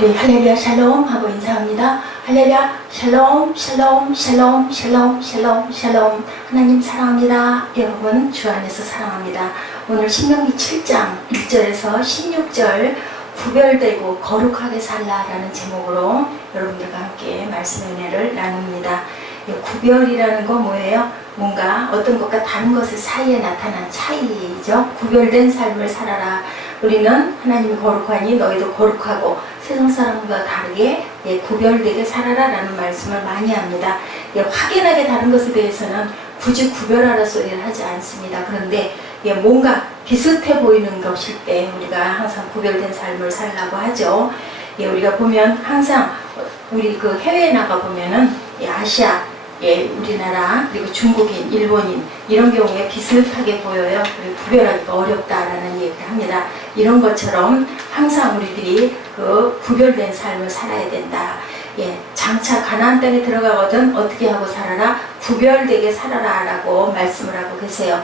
우리 할렐루야 샬롬 하고 인사합니다. 할렐루야 샬롬 샬롬 샬롬 샬롬 샬롬 샬롬. 하나님 사랑합니다. 여러분 주 안에서 사랑합니다. 오늘 신명기 7장 1절에서 16절 구별되고 거룩하게 살라라는 제목으로 여러분들과 함께 말씀의 은혜를 나눕니다. 구별이라는 거 뭐예요? 뭔가 어떤 것과 다른 것을 사이에 나타난 차이죠. 구별된 삶을 살아라. 우리는 하나님이 거룩하니 너희도 거룩하고 세상 사람과 다르게 구별되게 살아라 라는 말씀을 많이 합니다. 확연하게 다른 것에 대해서는 굳이 구별하라 소리를 하지 않습니다. 그런데 뭔가 비슷해 보이는 것일 때 우리가 항상 구별된 삶을 살라고 하죠. 우리가 보면 항상 우리 그 해외에 나가 보면은 아시아, 우리나라 그리고 중국인, 일본인 이런 경우에 비슷하게 보여요. 구별하기가 어렵다라는 얘기를 합니다. 이런 것처럼 항상 우리들이 그 구별된 삶을 살아야 된다. 장차 가나안 땅에 들어가거든 어떻게 하고 살아라? 구별되게 살아라 라고 말씀을 하고 계세요.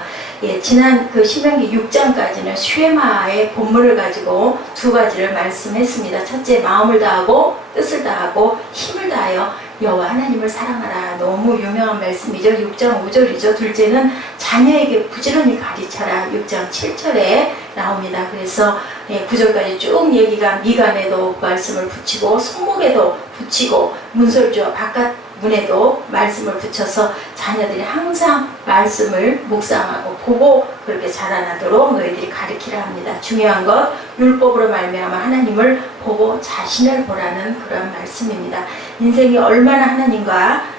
지난 그 신명기 6장까지는 쉐마의 본문을 가지고 두 가지를 말씀했습니다. 첫째, 마음을 다하고 뜻을 다하고 힘을 다하여 여호와 하나님을 사랑하라. 너무 유명한 말씀이죠. 6장 5절이죠. 둘째는 자녀에게 부지런히 가르쳐라. 6장 7절에 나옵니다. 그래서 9절까지 쭉 얘기가 미간에도 말씀을 붙이고 손목에도 붙이고 문설주와 바깥 문에도 말씀을 붙여서 자녀들이 항상 말씀을 묵상하고 보고 그렇게 자라나도록 너희들이 가르치라 합니다. 중요한 것 율법으로 말미암아 하나님을 보고 자신을 보라는 그런 말씀입니다. 인생이 얼마나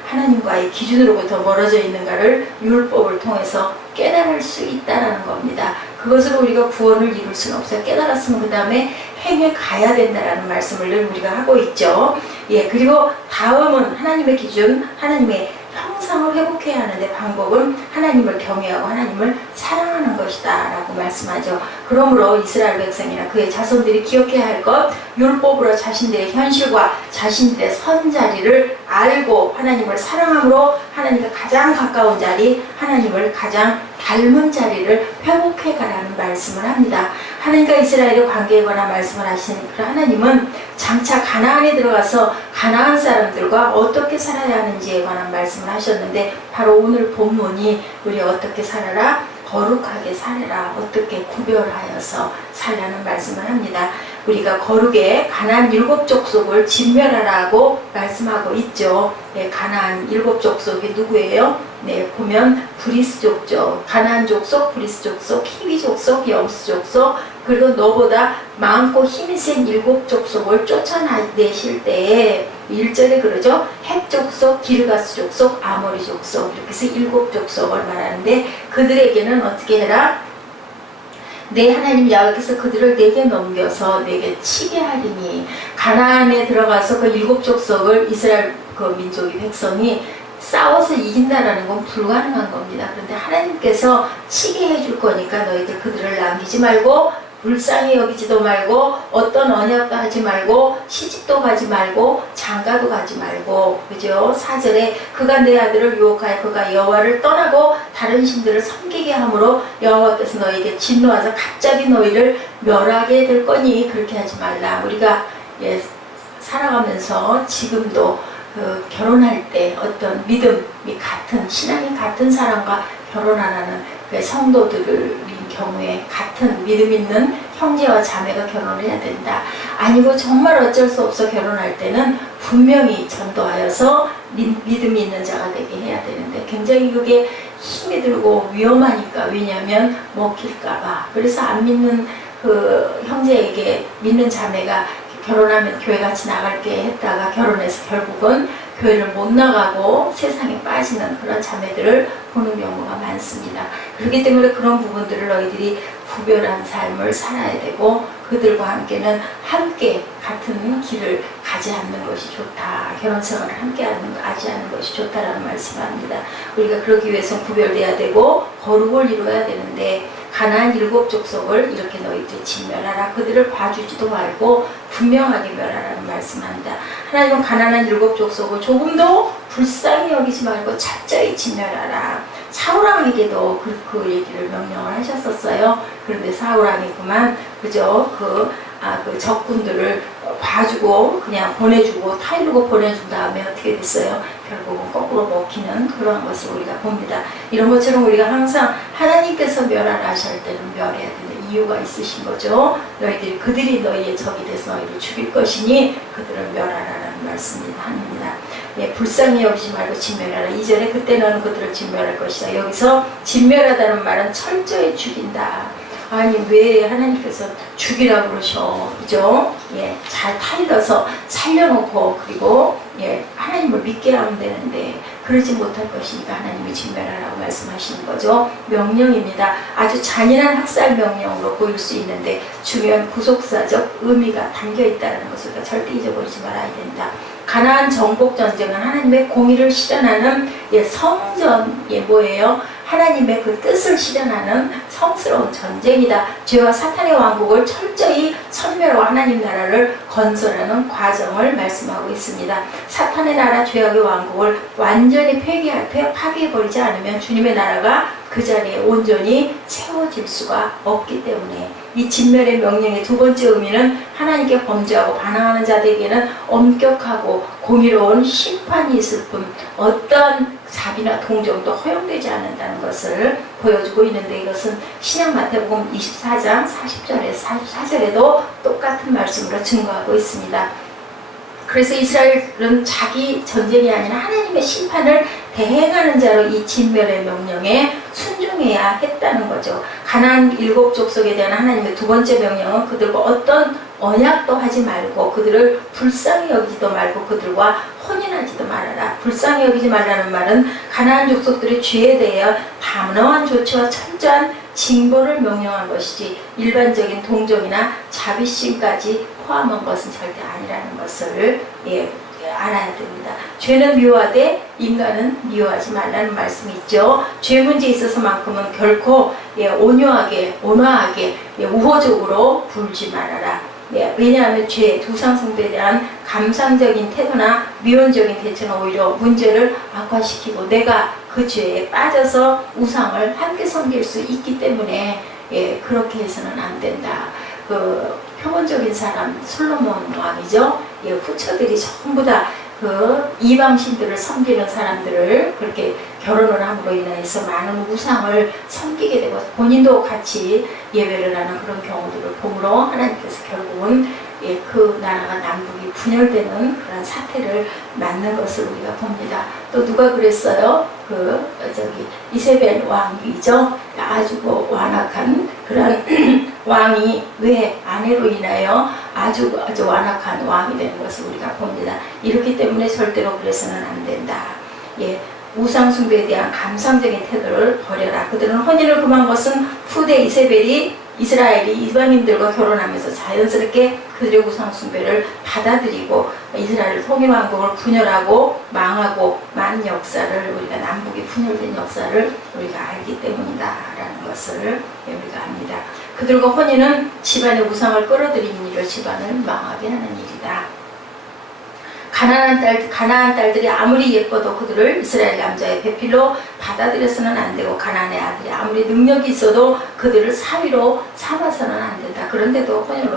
하나님과의 기준으로부터 멀어져 있는가를 율법을 통해서 깨달을 수 있다는 겁니다. 그것으로 우리가 구원을 이룰 수는 없어요. 깨달았으면 그 다음에 행해 가야 된다는 말씀을 늘 우리가 하고 있죠. 그리고 다음은 하나님의 기준, 하나님의 형상을 회복해야 하는데 방법은 하나님을 경외하고 하나님을 사랑하는 것이다 라고 말씀하죠. 그러므로 이스라엘 백성이나 그의 자손들이 기억해야 할 것, 율법으로 자신들의 현실과 자신들의 선 자리를 알고 하나님을 사랑함으로 하나님과 가장 가까운 자리, 하나님을 가장 닮은 자리를 회복해 가라는 말씀을 합니다. 하나님과 이스라엘의 관계에 관한 말씀을 하시는 그 하나님은 장차 가나안에 들어가서 가나안 사람들과 어떻게 살아야 하는지에 관한 말씀을 하셨는데 바로 오늘 본문이 우리 어떻게 살아라? 거룩하게 살아라. 어떻게 구별하여서 살라는 말씀을 합니다. 우리가 거룩에 가나안 7족속을 진멸하라고 말씀하고 있죠. 가나안 7족속이 누구예요? 보면 브리스 족속, 가나안 족속, 브리스 족속, 히위 족속, 여부스 족속, 그리고 너보다 많고 힘이 센 7족속을 쫓아내실 때에 1절에 그러죠. 헷 족속, 기르가스 족속, 아모리 족속 이렇게 해서 7족속을 말하는데 그들에게는 어떻게 해라? 내 하나님 야훼께서 그들을 내게 넘겨서 내게 치게 하리니. 가나안에 들어가서 그 7족속을 이스라엘 그 민족의 백성이 싸워서 이긴다라는 건 불가능한 겁니다. 그런데 하나님께서 치게 해줄 거니까 너희들 그들을 남기지 말고 불쌍히 여기지도 말고 어떤 언약도 하지 말고 시집도 가지 말고 장가도 가지 말고, 그죠? 4절에 그가 내 아들을 유혹하여 그가 여호와를 떠나고 다른 신들을 섬기게 함으로 여호와께서 너에게 진노하사 갑자기 너희를 멸하게 될 거니 그렇게 하지 말라. 우리가 살아가면서 지금도 결혼할 때 어떤 믿음이 같은, 신앙이 같은 사람과 결혼하라는 성도들인 경우에 같은 믿음 있는 형제와 자매가 결혼을 해야 된다. 아니고 정말 어쩔 수 없어 결혼할 때는 분명히 전도하여서 믿음이 있는 자가 되게 해야 되는데 굉장히 그게 힘이 들고 위험하니까. 왜냐하면 먹힐까봐. 그래서 안 믿는 그 형제에게 믿는 자매가 결혼하면 교회 같이 나갈게 했다가 결혼해서 결국은 교회를 못 나가고 세상에 빠지는 그런 자매들을 보는 경우가 많습니다. 그렇기 때문에 그런 부분들을 너희들이 구별한 삶을 살아야 되고 그들과 함께는 함께 같은 길을 가지 않는 것이 좋다. 결혼생활을 함께 하지 않는 것이 좋다라는 말씀을 합니다. 우리가 그러기 위해서는 구별돼야 되고 거룩을 이루어야 되는데 가나안 7족속을 이렇게 너희들이 진멸하라. 그들을 봐주지도 말고 분명하게 멸하라는 말씀합니다. 하나님은 가나안 7족속을 조금도 불쌍히 여기지 말고 철저히 진멸하라. 사울왕에게도 그 얘기를 명령을 하셨었어요. 그런데 사울왕이 그만 그저 그 적군들을 봐주고 그냥 보내주고 타일르고 보내준 다음에 어떻게 됐어요? 결국은 거꾸로 먹히는 그런 것을 우리가 봅니다. 이런 것처럼 우리가 항상 하나님께서 멸하라 하실 때는 멸해야 되는 이유가 있으신 거죠. 그들이 너희의 적이 돼서 너희를 죽일 것이니 그들을 멸하라라는 말씀을 합니다. 예, 불쌍히 여기지 말고 진멸하라. 이전에 그때 너는 그들을 진멸할 것이다. 여기서 진멸하다는 말은 철저히 죽인다. 아니 왜 하나님께서 죽이라고 그러셔, 그죠? 예, 잘 타일러서 살려놓고 그리고 예, 하나님을 믿게 하면 되는데 그러지 못할 것이니까 하나님이 진멸하라고 말씀하시는 거죠. 명령입니다. 아주 잔인한 학살 명령으로 보일 수 있는데 중요한 구속사적 의미가 담겨 있다는 것을 절대 잊어버리지 말아야 된다. 가나안 정복 전쟁은 하나님의 공의를 실현하는 예, 성전, 예, 뭐예요? 하나님의 그 뜻을 실현하는 성스러운 전쟁이다. 죄와 사탄의 왕국을 철저히 섬멸하고 하나님 나라를 건설하는 과정을 말씀하고 있습니다. 사탄의 나라 죄악의 왕국을 완전히 파괴해버리지 않으면 주님의 나라가 그 자리에 온전히 채워질 수가 없기 때문에 이 진멸의 명령의 두 번째 의미는 하나님께 범죄하고 반항하는 자들에게는 엄격하고 공의로운 심판이 있을 뿐 어떤 자비나 동정도 허용되지 않는다는 것을 보여주고 있는데 이것은 신약 마태복음 24장 40절에서 44절에도 똑같은 말씀으로 증거하고 있습니다. 그래서 이스라엘은 자기 전쟁이 아니라 하나님의 심판을 대행하는 자로 이 진멸의 명령에 순종해야 했다는 거죠. 가나안 7족속에 대한 하나님의 두 번째 명령은 그들과 어떤 언약도 하지 말고 그들을 불쌍히 여기지도 말고 그들과 혼인하지도 말아라. 불쌍히 여기지 말라는 말은 가나안 족속들의 죄에 대해 단호한 조치와 철저한 징벌을 명령한 것이지 일반적인 동정이나 자비심까지 포함한 것은 절대 아니라는 것을 알아야 됩니다. 죄는 미워하되 인간은 미워하지 말라는 말씀이 있죠. 죄 문제에 있어서만큼은 결코 온유하게 온화하게 우호적으로 굴지 말아라. 왜냐하면 죄, 두상숭배에 대한 감상적인 태도나 미온적인 대처는 오히려 문제를 악화시키고 내가 그 죄에 빠져서 우상을 함께 섬길 수 있기 때문에 그렇게 해서는 안 된다. 그 표본적인 사람 솔로몬 왕이죠. 후처들이 전부 다 그 이방신들을 섬기는 사람들을 그렇게 결혼을 함으로 인해서 많은 우상을 섬기게 되고 본인도 같이 예배를 하는 그런 경우들을 보므로 하나님께서 결국은 그 나라가 남북이 분열되는 그런 사태를 맞는 것을 우리가 봅니다. 또 누가 그랬어요? 이세벨 왕이죠. 아주 완악한 그런 왕이 왜 아내로 인하여 아주 완악한 왕이 되는 것을 우리가 봅니다. 이렇기 때문에 절대로 그래서는 안 된다. 우상 숭배에 대한 감상적인 태도를 버려라. 그들은 혼인을 금한 것은 후대 이스라엘이 이방인들과 결혼하면서 자연스럽게 그들의 우상 숭배를 받아들이고 이스라엘 통일왕국을 분열하고 망하고 만 역사를 우리가 남북이 분열된 역사를 우리가 알기 때문이다라는 것을 우리가 압니다. 그들과 혼인은 집안의 우상을 끌어들이는 일을 집안을 망하게 하는 일이다. 가나안 딸들이 아무리 예뻐도 그들을 이스라엘 남자의 배필로 받아들여서는 안 되고 가나안의 아들이 아무리 능력이 있어도 그들을 사위로 삼아서는 안 된다. 그런데도 혼인을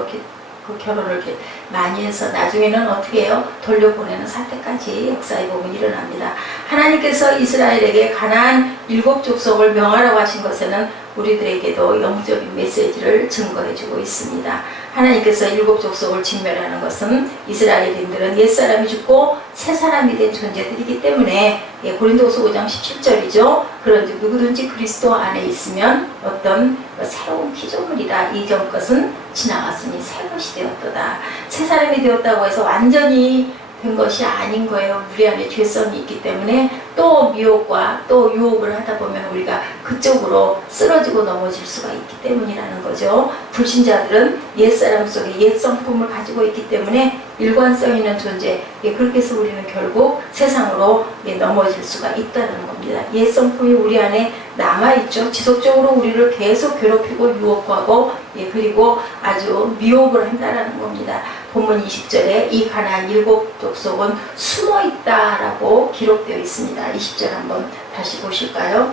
그 결혼을 이렇게 많이 해서 나중에는 어떻게 해요? 돌려보내는 사태까지 역사에 보면 일어납니다. 하나님께서 이스라엘에게 가나안 7족속을 명하라고 하신 것에는 우리들에게도 영적인 메시지를 증거해주고 있습니다. 하나님께서 7족속을 진멸하는 것은 이스라엘인들은 옛사람이 죽고 새사람이 된 존재들이기 때문에 고린도후서 5장 17절이죠. 그런즉 누구든지 그리스도 안에 있으면 어떤 새로운 피조물이라 이전 것은 지나갔으니 새 것이 되었도다. 새사람이 되었다고 해서 완전히 된 것이 아닌 거예요. 우리 안에 죄성이 있기 때문에 또 미혹과 또 유혹을 하다 보면 우리가 그쪽으로 쓰러지고 넘어질 수가 있기 때문이라는 거죠. 불신자들은 옛사람 속에 옛 성품을 가지고 있기 때문에 일관성 있는 존재, 그렇게 해서 우리는 결국 세상으로 넘어질 수가 있다는 겁니다. 옛 성품이 우리 안에 남아있죠. 지속적으로 우리를 계속 괴롭히고 유혹하고 그리고 아주 미혹을 한다는 겁니다. 본문 20절에 이 가나안 7족속은 숨어있다라고 기록되어 있습니다. 20절 한번 다시 보실까요?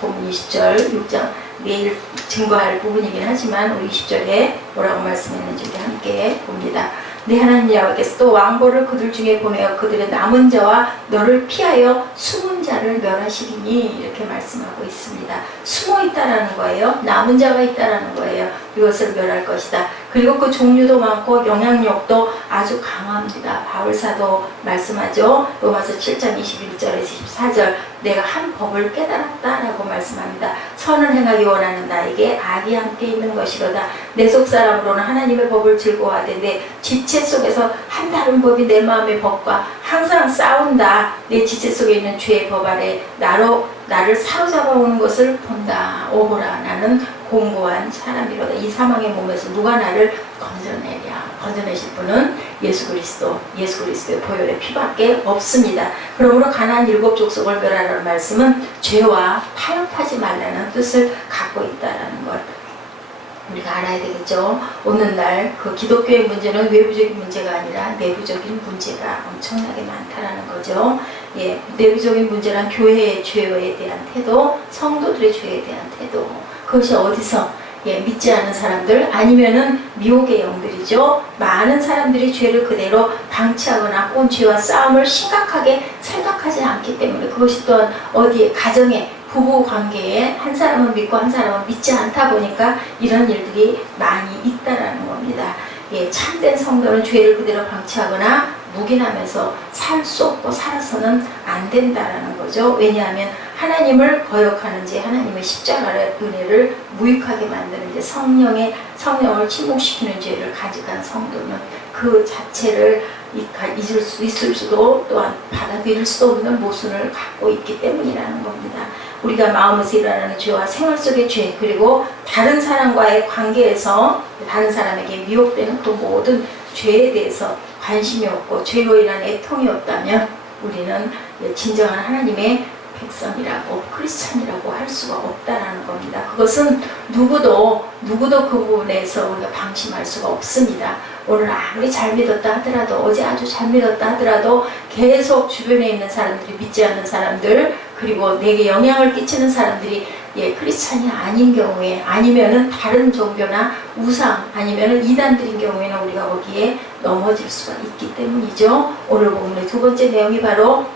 본문 20절 6장 내일 증거할 부분이긴 하지만 우리 20절에 뭐라고 말씀했는지 우리 함께 봅니다. 네, 하나님 여호와께서 또 왕보를 그들 중에 보내어 그들의 남은 자와 너를 피하여 숨은 자를 멸하시리니 이렇게 말씀하고 있습니다. 숨어 있다라는 거예요. 남은 자가 있다라는 거예요. 이것을 멸할 것이다. 그리고 그 종류도 많고 영향력도 아주 강합니다. 바울사도 말씀하죠. 로마서 7장 21절에서 24절 내가 한 법을 깨달았다라고 말씀합니다. 선을 행하기 원하는 나에게 악이 함께 있는 것이로다. 내 속사람으로는 하나님의 법을 즐거워하되 내 지체 속에서 한 다른 법이 내 마음의 법과 항상 싸운다. 내 지체 속에 있는 죄의 법 아래 나를 사로잡아오는 것을 본다. 오호라 나는 공고한 사람이로다. 이 사망의 몸에서 누가 나를 건져내랴. 건져내실 분은 예수 그리스도의 보혈의 피밖에 없습니다. 그러므로 가나안 7 족속을 멸하라는 말씀은 죄와 타협하지 말라는 뜻을 갖고 있다는 것 우리가 알아야 되겠죠. 오늘날 그 기독교의 문제는 외부적인 문제가 아니라 내부적인 문제가 엄청나게 많다라는 거죠. 예, 내부적인 문제란 교회의 죄에 대한 태도, 성도들의 죄에 대한 태도. 그것이 어디서? 예, 믿지 않은 사람들 아니면은 미혹의 영들이죠. 많은 사람들이 죄를 그대로 방치하거나 혹은 죄와 싸움을 심각하게 생각하지 않기 때문에 그것이 또한 어디에 가정에 부부 관계에 한 사람은 믿고 한 사람은 믿지 않다 보니까 이런 일들이 많이 있다라는 겁니다. 예, 참된 성도는 죄를 그대로 방치하거나 묵인하면서 살 수 없고 살아서는 안 된다라는 거죠. 왜냐하면 하나님을 거역하는지 하나님의 십자가의 은혜를 무익하게 만드는 이제 성령을 침묵시키는 죄를 가져간 성도는 그 자체를 잊을 수 있을 수도 또한 받아들일 수 없는 모순을 갖고 있기 때문이라는 겁니다. 우리가 마음에서 일어나는 죄와 생활 속의 죄 그리고 다른 사람과의 관계에서 다른 사람에게 미혹되는 그 모든 죄에 대해서 관심이 없고 죄로 인한 애통이 없다면 우리는 진정한 하나님의 백성이라고 크리스찬이라고 할 수가 없다라는 겁니다. 그것은 누구도 그 부분에서 우리가 방심할 수가 없습니다. 오늘 아무리 잘 믿었다 하더라도 어제 아주 잘 믿었다 하더라도 계속 주변에 있는 사람들이 믿지 않는 사람들 그리고 내게 영향을 끼치는 사람들이 크리스찬이 아닌 경우에 아니면은 다른 종교나 우상 아니면은 이단들인 경우에는 우리가 거기에 넘어질 수가 있기 때문이죠. 오늘 본문의 두 번째 내용이 바로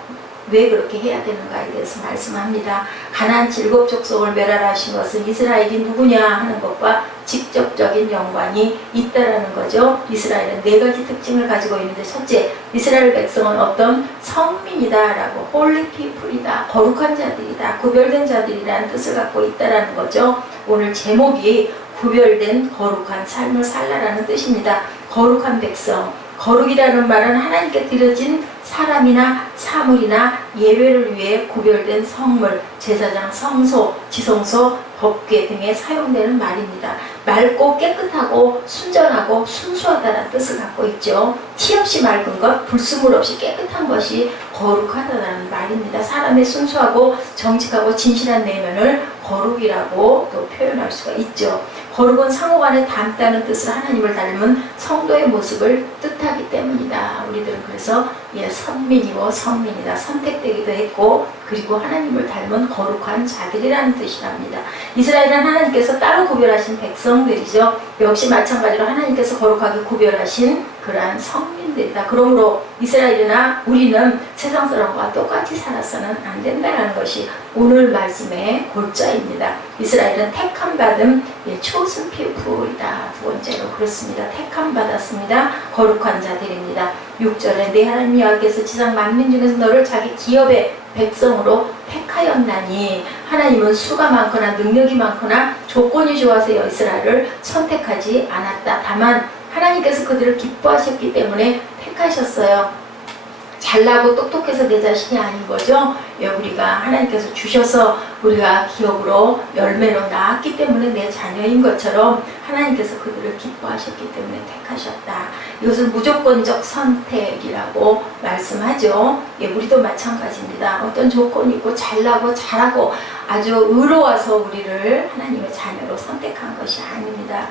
왜 그렇게 해야 되는가에 대해서 말씀합니다. 가나안 7 족속을 멸하라 하신 것은 이스라엘이 누구냐 하는 것과 직접적인 연관이 있다라는 거죠. 이스라엘은 4가지 특징을 가지고 있는데 첫째, 이스라엘 백성은 어떤 성민이다라고 홀리 피플이다, 거룩한 자들이다, 구별된 자들이라는 뜻을 갖고 있다라는 거죠. 오늘 제목이 구별된 거룩한 삶을 살라라는 뜻입니다. 거룩한 백성, 거룩이라는 말은 하나님께 드려진 사람이나 사물이나 예배를 위해 구별된 성물, 제사장, 성소, 지성소, 법궤 등에 사용되는 말입니다. 맑고 깨끗하고 순전하고 순수하다는 뜻을 갖고 있죠. 티 없이 맑은 것, 불순물 없이 깨끗한 것이 거룩하다는 말입니다. 사람의 순수하고 정직하고 진실한 내면을 거룩이라고 또 표현할 수가 있죠. 거룩은 상호간에 닮다는 뜻을 하나님을 닮은 성도의 모습을 뜻하기 때문이다. 우리들은 그래서 선민이고 성민이다. 선택되기도 했고 그리고 하나님을 닮은 거룩한 자들이라는 뜻이랍니다. 이스라엘은 하나님께서 따로 구별하신 백성들이죠. 역시 마찬가지로 하나님께서 거룩하게 구별하신 그러한 성민들이다. 그러므로 이스라엘이나 우리는 세상 사람과 똑같이 살아서는 안 된다는 것이 오늘 말씀의 골자입니다. 이스라엘은 택함받은 chosen people이다. 두 번째로 그렇습니다. 택함받았습니다. 거룩한 자들입니다. 6절에 내 하나님 여호와께서 지상 만민 중에서 너를 자기 기업의 백성으로 택하였나니 하나님은 수가 많거나 능력이 많거나 조건이 좋아서 이스라엘을 선택하지 않았다. 다만 하나님께서 그들을 기뻐하셨기 때문에 택하셨어요. 잘나고 똑똑해서 내 자신이 아닌 거죠. 우리가 하나님께서 주셔서 우리가 기업으로 열매로 낳았기 때문에 내 자녀인 것처럼 하나님께서 그들을 기뻐하셨기 때문에 택하셨다. 이것은 무조건적 선택이라고 말씀하죠. 우리도 마찬가지입니다. 어떤 조건이 있고 잘나고 잘하고 아주 의로워서 우리를 하나님의 자녀로 선택한 것이 아닙니다.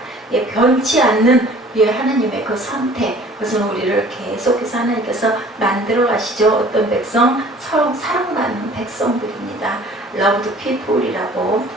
변치 않는 하나님의 그 선택, 그것은 우리를 계속해서 하나님께서 만들어 가시죠. 어떤 백성, 사랑받는 백성들입니다. loved people이라고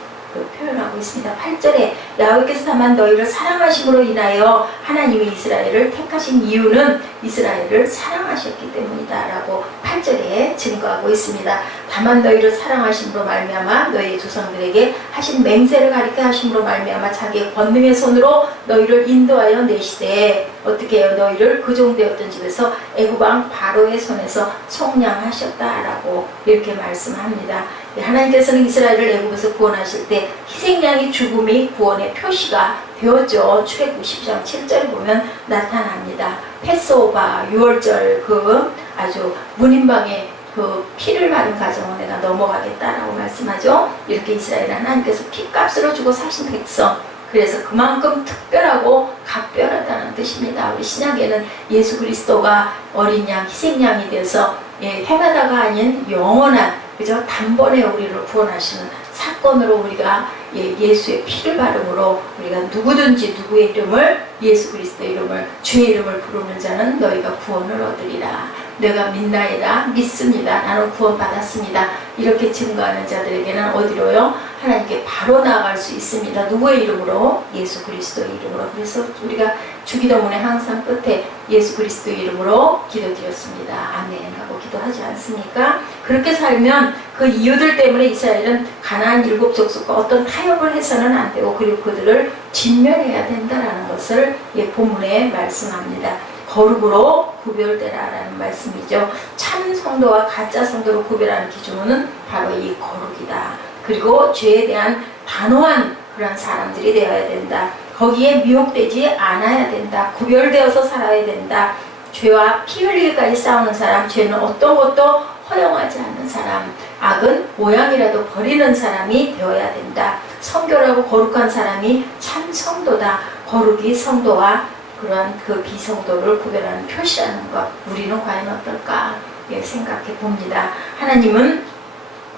표현하고 있습니다. 8절에 야훼께서 다만 너희를 사랑하심으로 인하여 하나님이 이스라엘을 택하신 이유는 이스라엘을 사랑하셨기 때문이다 라고 8절에 증거하고 있습니다. 다만 너희를 사랑하심으로 말미암아 너희의 조상들에게 하신 맹세를 가리켜 하심으로 말미암아 자기의 권능의 손으로 너희를 인도하여 내시되 어떻게 해요? 너희를 그 종되었던 집에서 애굽왕 바로의 손에서 속량하셨다라고 이렇게 말씀합니다. 하나님께서는 이스라엘을 애굽에서 구원하실 때 희생양의 죽음이 구원의 표시가 되었죠. 출애굽 10장 7절에 보면 나타납니다. 패스오바 6월절 그 아주 문인방에 그 피를 바른 가정을 내가 넘어가겠다라고 말씀하죠. 이렇게 이스라엘 하나님께서 피값으로 주고 사신 백성, 그래서 그만큼 특별하고 각별하다는 뜻입니다. 우리 신약에는 예수 그리스도가 어린 양, 희생양이 돼서 해마다가 아닌 영원한 그죠? 단번에 우리를 구원하시는 사건으로 우리가 예수의 피를 바름으로 우리가 누구든지 누구의 이름을 예수 그리스도의 이름을 주의 이름을 부르는 자는 너희가 구원을 얻으리라. 내가 믿나이다. 믿습니다. 나는 구원 받았습니다. 이렇게 증거하는 자들에게는 어디로요? 하나님께 바로 나아갈 수 있습니다. 누구의 이름으로? 예수 그리스도의 이름으로. 그래서 우리가 주기도문에 항상 끝에 예수 그리스도의 이름으로 기도드렸습니다. 아멘 하고 기도하지 않습니까? 그렇게 살면 그 이유들 때문에 이스라엘은 가나안 7족속과 어떤 타협을 해서는 안 되고 그리고 그들을 진멸해야 된다라는 것을 본문에 말씀합니다. 거룩으로 구별되라라는 말씀이죠. 참 성도와 가짜 성도를 구별하는 기준은 바로 이 거룩이다. 그리고 죄에 대한 단호한 그런 사람들이 되어야 된다. 거기에 미혹되지 않아야 된다. 구별되어서 살아야 된다. 죄와 피 흘리기까지 싸우는 사람, 죄는 어떤 것도 허용하지 않는 사람, 악은 모양이라도 버리는 사람이 되어야 된다. 성결하고 거룩한 사람이 참 성도다. 거룩이 성도와 그러한 그 비성도를 구별하는 표시라는 것, 우리는 과연 어떨까 생각해 봅니다. 하나님은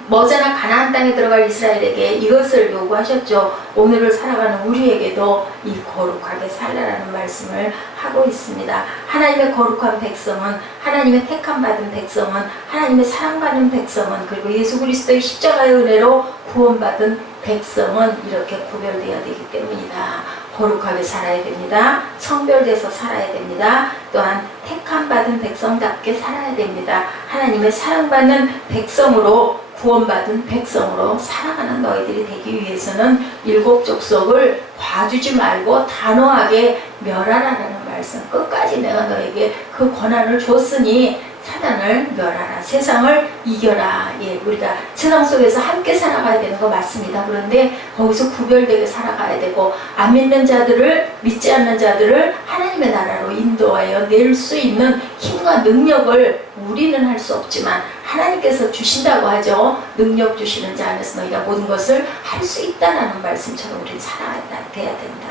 머지않아 가나안 땅에 들어갈 이스라엘에게 이것을 요구하셨죠. 오늘을 살아가는 우리에게도 이 거룩하게 살라라는 말씀을 하고 있습니다. 하나님의 거룩한 백성은, 하나님의 택함 받은 백성은, 하나님의 사랑받는 백성은, 그리고 예수 그리스도의 십자가의 은혜로 구원받은 백성은 이렇게 구별되어야 되기 때문이다. 거룩하게 살아야 됩니다. 성별돼서 살아야 됩니다. 또한 택함 받은 백성답게 살아야 됩니다. 하나님의 사랑받는 백성으로, 구원받은 백성으로 살아가는 너희들이 되기 위해서는 7족속을 봐주지 말고 단호하게 멸하라는 말씀. 끝까지 내가 너에게 그 권한을 줬으니 사단을 멸하라. 세상을 이겨라. 우리가 세상 속에서 함께 살아가야 되는 거 맞습니다. 그런데 거기서 구별되게 살아가야 되고, 안 믿는 자들을, 믿지 않는 자들을 하나님의 나라로 인도하여 낼 수 있는 힘과 능력을 우리는 할 수 없지만 하나님께서 주신다고 하죠. 능력 주시는 자 안에서 너희가 모든 것을 할 수 있다라는 말씀처럼 우리는 살아야 된다.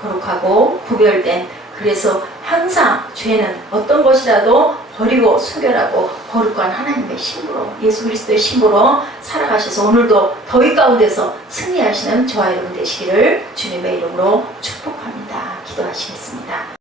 거룩하고 구별된, 그래서 항상 죄는 어떤 것이라도 버리고 순결하고 거룩한 하나님의 신부로, 예수 그리스도의 신부로 살아가셔서 오늘도 더위 가운데서 승리하시는 저와 여러분 되시기를 주님의 이름으로 축복합니다. 기도하시겠습니다.